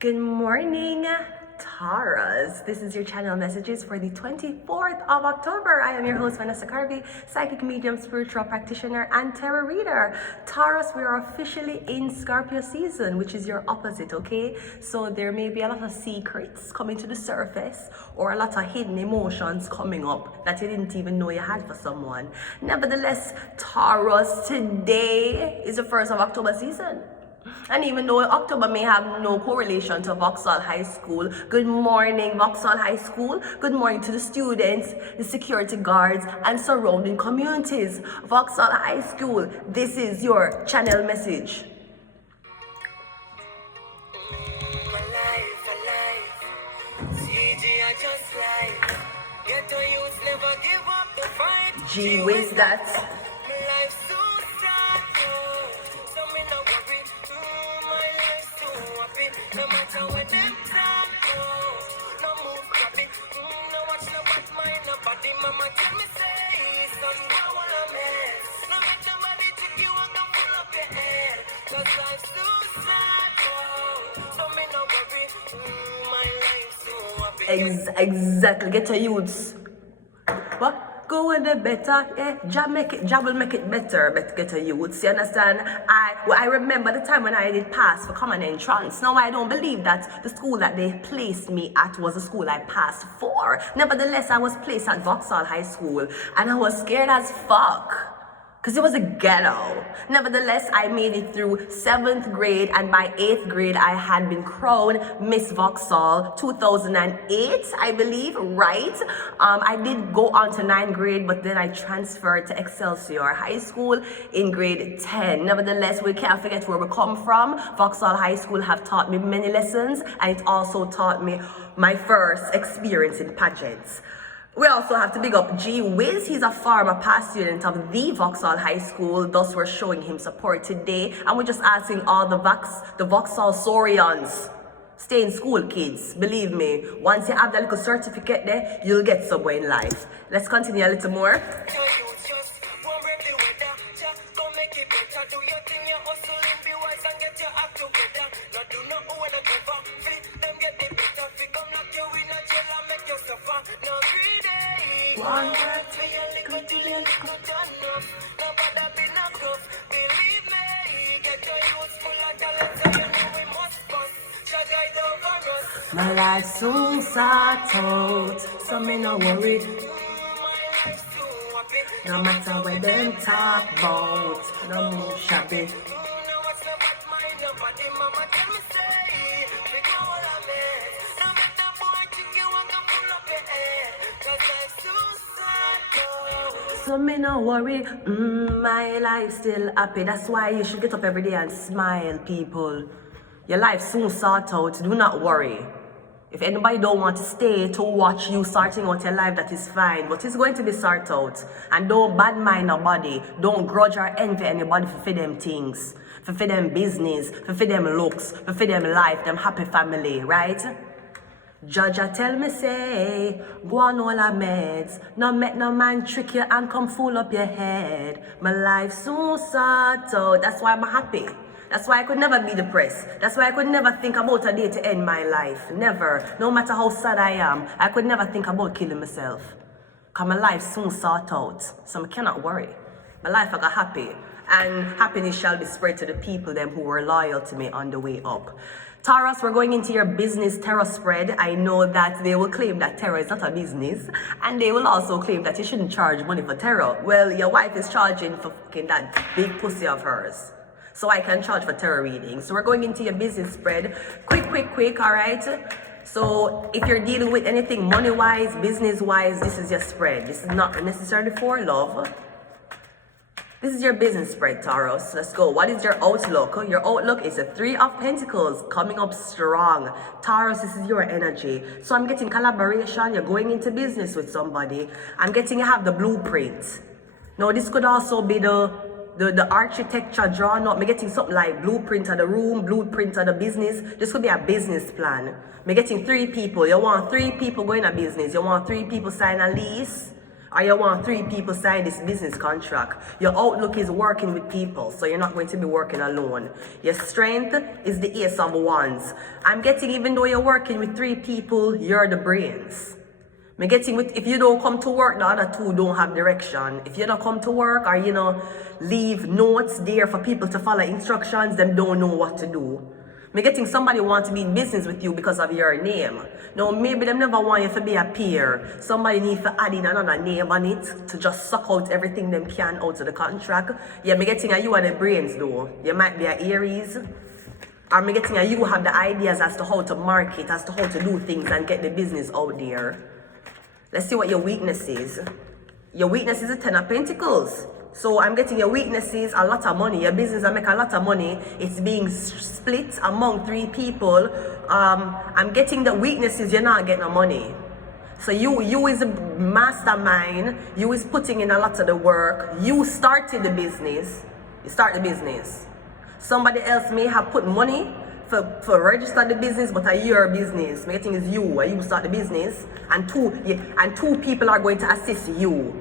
Good morning, Taurus. This is your channel messages for the 24th of October. I am your host, Vanessa Carby, psychic medium, spiritual practitioner, and tarot reader. Taurus, we are officially in Scorpio season, which is your opposite, okay? So there may be a lot of secrets coming to the surface or a lot of hidden emotions coming up that you didn't even know you had for someone. Nevertheless, Taurus, today is the 1st of October season. And even though October may have no correlation to Vauxhall High School, good morning Vauxhall High School, good morning to the students, the security guards, and surrounding communities. Vauxhall High School, this is your channel message. Gee whiz, that. No matter what them talk, no move happy. No watch no bad mind, nobody. Mama tell me say, son, now all a mess. No make nobody take you and go pull up your head. 'Cause life's too sad, so me no worry. My life's so happy. Exactly, get your youths. What? Go with the better, yeah. Jah will make it better, but get a youth. You understand? I remember the time when I did pass for common entrance. Now I don't believe that the school that they placed me at was the school I passed for. Nevertheless, I was placed at Vauxhall High School, and I was scared as fuck. Because it was a ghetto. Nevertheless, I made it through 7th grade, and by 8th grade, I had been crowned Miss Vauxhall 2008, I believe, right? I did go on to 9th grade, but then I transferred to Excelsior High School in grade 10. Nevertheless, we can't forget where we come from. Vauxhall High School have taught me many lessons, and it also taught me my first experience in pageants. We also have to big up G Wiz. He's a former past student of the Vauxhall High School. Thus, we're showing him support today. And we're just asking all the Vauxhall Sorians, stay in school, kids. Believe me, once you have that little certificate there, you'll get somewhere in life. Let's continue a little more. My life's so sad out, so me no worry. No matter what them talk about, no move shabby. So me no worry, my life still happy. That's why you should get up every day and smile, people. Your life soon sort out, do not worry. If anybody don't want to stay to watch you sorting out your life, that is fine, but it's going to be sorted out. And don't bad mind nobody, don't grudge or envy anybody for them things, for them business, for them looks, for them life, them happy family, right? Jaja tell me say, go on all our meds, no make no man trick you and come full up your head. My life so sad out, that's why I'm happy. That's why I could never be depressed. That's why I could never think about a day to end my life. Never. No matter how sad I am, I could never think about killing myself. Because my life soon sort out. So I cannot worry. My life I got happy. And happiness shall be spread to the people them who were loyal to me on the way up. Taurus, we're going into your business tarot spread. I know that they will claim that tarot is not a business. And they will also claim that you shouldn't charge money for tarot. Well, your wife is charging for fucking that big pussy of hers. So I can charge for tarot reading. So we're going into your business spread. Quick, all right? So if you're dealing with anything money-wise, business-wise, this is your spread. This is not necessarily for love. This is your business spread, Taurus. Let's go. What is your outlook? Your outlook is a 3 of Pentacles coming up strong. Taurus, this is your energy. So I'm getting collaboration. You're going into business with somebody. I'm getting you have the blueprint. Now, this could also be the architecture drawn up. Me getting something like blueprint of the room, blueprint of the business. This could be a business plan. Me getting 3 people. You want 3 people going a business. You want 3 people sign a lease. Or you want 3 people sign this business contract. Your outlook is working with people, so you're not going to be working alone. Your strength is the Ace of Wands. I'm getting, even though you're working with 3 people, you're the brains. I'm getting with, if you don't come to work, the other 2 don't have direction. If you don't come to work or, leave notes there for people to follow instructions, them don't know what to do. I'm getting somebody want to be in business with you because of your name. Now, maybe them never want you to be a peer. Somebody need to add in another name on it to just suck out everything them can out of the contract. Yeah, I'm getting you are the brains though. You might be an Aries. Or I'm getting you have the ideas as to how to market, as to how to do things and get the business out there. Let's see what your weakness is. Your weakness is a 10 of Pentacles. So I'm getting your weaknesses, a lot of money. Your business will make a lot of money. It's being split among 3 people. I'm getting the weaknesses, you're not getting no money. So you is a mastermind. You is putting in a lot of the work. You started the business. You start the business. Somebody else may have put money for register the business, but a your business. My thing is you start the business, and two people are going to assist you.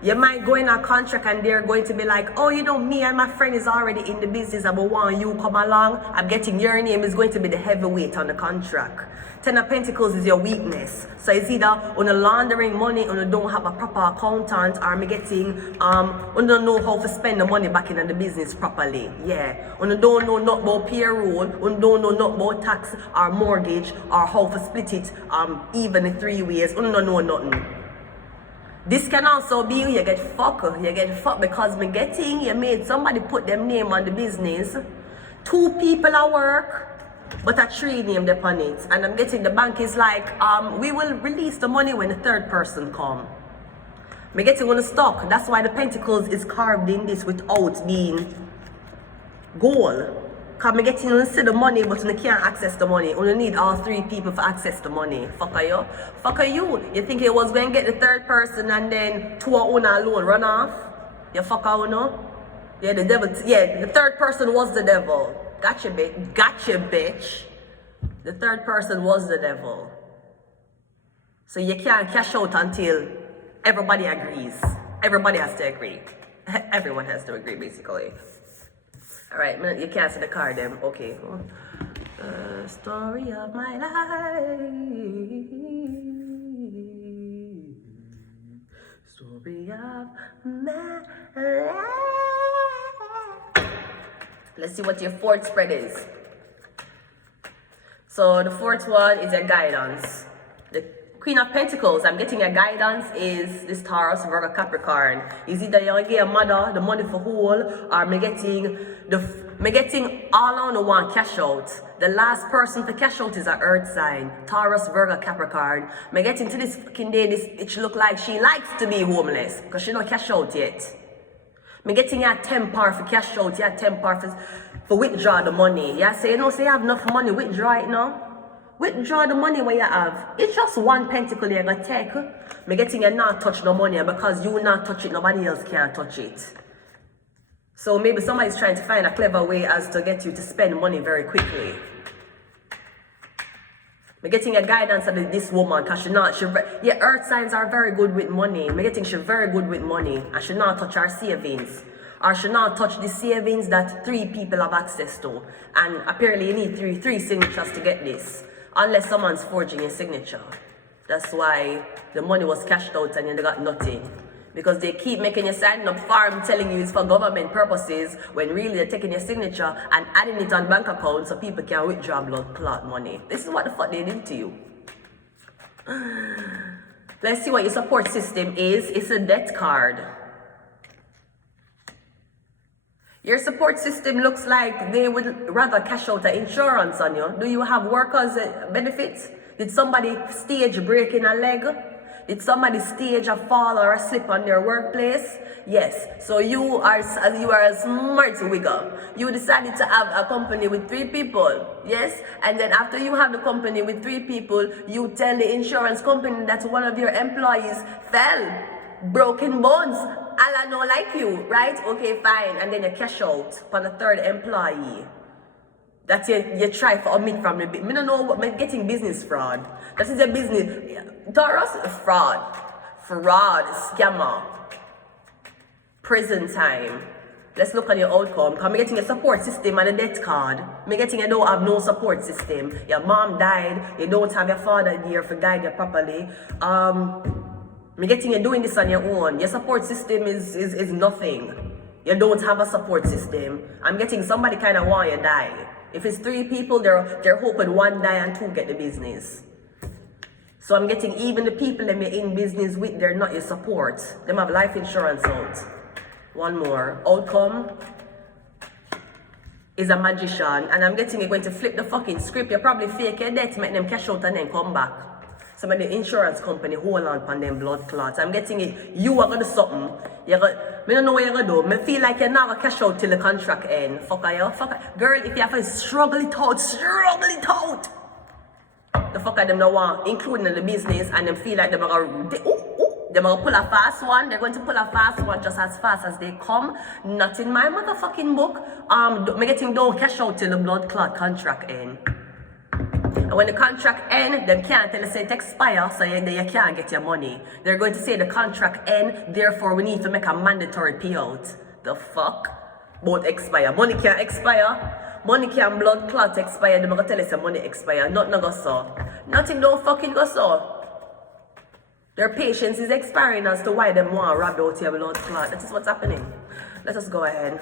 You might go in a contract and they're going to be like, oh, me and my friend is already in the business, I want you come along. I'm getting your name is going to be the heavyweight on the contract. 10 of Pentacles is your weakness. So it's either on laundering money, or don't have a proper accountant, or I'm getting, don't know how to spend the money back in the business properly. Yeah. Or don't know not about payroll, or don't know not about tax or mortgage, or how to split it even in 3 ways, or don't know nothing. This can also be you get fucked. You get fucked because you made somebody put them name on the business. 2 people at work, but a 3 named upon it. And I'm getting the bank is like, we will release the money when the 3rd person come. I'm getting on the stock. That's why the Pentacles is carved in this without being gold. Because I'm getting to see the money, but you can't access the money. You need all 3 people to access the money. Fucker you. Fucker you. You think you was going to get the 3rd person and then 2 owner alone run off? You fucker, you know? Yeah, the devil. Yeah, the 3rd person was the devil. Gotcha, bitch. Gotcha, bitch. The 3rd person was the devil. So you can't cash out until everybody agrees. Everybody has to agree. Everyone has to agree, basically. Alright, you can't see the card then. Okay. The story of my life. Story of my life. Let's see what your 4th spread is. So the 4th one is your guidance. The Queen of Pentacles, I'm getting a guidance is this Taurus, Virgo, Capricorn. Is it that you're getting a mother, the money for whole, or I'm getting all on the one cash out. The last person to cash out is an earth sign, Taurus, Virgo, Capricorn. I'm getting to this fucking day, it should look like she likes to be homeless because she don't cash out yet. I'm getting your temper for cash out, your temper for withdraw the money. Yeah, say say you have enough money, withdraw it now. Withdraw the money where you have. It's just 1 pentacle you're gonna take. I'm getting you not touch the money because you not touch it, nobody else can touch it. So maybe somebody's trying to find a clever way as to get you to spend money very quickly. I'm getting a guidance of this woman because earth signs are very good with money. I'm getting she's very good with money and she not touch her savings. Or she not touch the savings that 3 people have access to. And apparently you need three signatures to get this. Unless someone's forging your signature. That's why the money was cashed out and you got nothing. Because they keep making you sign up form telling you it's for government purposes when really they're taking your signature and adding it on bank account so people can withdraw blood clot money. This is what the fuck they did to you. Let's see what your support system is. It's a debt card. Your support system looks like they would rather cash out the insurance on you. Do you have workers' benefits? Did somebody stage breaking a leg? Did somebody stage a fall or a slip on their workplace? Yes. So you are a smart wigger. You decided to have a company with 3 people. Yes. And then after you have the company with 3 people, you tell the insurance company that one of your employees fell, broken bones. I don't like you, right? Okay, fine. And then you cash out for the 3rd employee. That you try to omit from the business. I don't know what I'm getting business fraud. That is a business. Taurus, fraud. fraud, scammer, prison time. Let's look at your outcome. Because I'm getting a support system and a debt card. I'm getting you don't have no support system. Your mom died. You don't have your father there to guide you properly. I'm getting you doing this on your own. Your support system is nothing. You don't have a support system. I'm getting somebody kind of want you die. If it's 3 people, they're hoping 1 die and 2 get the business. So I'm getting even the people that you're in business with, they're not your support. Them have life insurance out. One more. Outcome is a magician. And I'm getting you going to flip the fucking script. You probably fake your debt, make them cash out and then come back. Some of the insurance company hold on them blood clots. I'm getting it. You are going to do something. I don't know what you're going to do. I feel like you're not going to cash out till the contract ends. Fuck you. Girl, if you have to struggle it out. The fuck them no want, including in the business, and them feel like they're going to pull a fast one. They're going to pull a fast one just as fast as they come. Not in my motherfucking book. I'm getting don't cash out till the blood clot contract end. And when the contract end, them can't tell us it expire, so you can't get your money. They're going to say the contract end, therefore we need to make a mandatory payout. The fuck? Both expire. Money can't expire. Money can't blood clot expire. They're going to tell us the money expire. Nothing go so. Nothing don't fucking go so. Their patience is expiring as to why they want to rob out your blood clot. That is what's happening. Let us go ahead.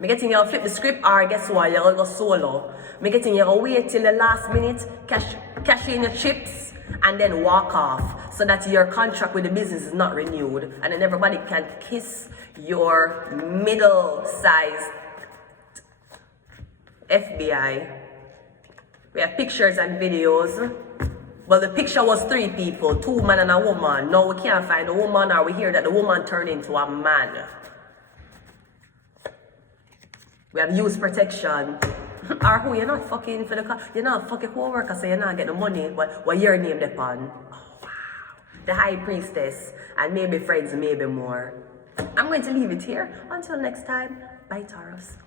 I'm getting you to flip the script, or guess what? You're going to go solo. I'm getting you to wait till the last minute, cash in your chips, and then walk off, so that your contract with the business is not renewed. And then everybody can kiss your middle-sized FBI. We have pictures and videos. Well, the picture was 3 people, 2 men and a woman. Now we can't find the woman, or we hear that the woman turned into a man. We have use protection. Or who you're not fucking for the you're not fucking co-worker, so you're not getting the money, but what your name depend. Oh wow. The high priestess, and maybe friends, maybe more. I'm going to leave it here. Until next time, bye Taurus.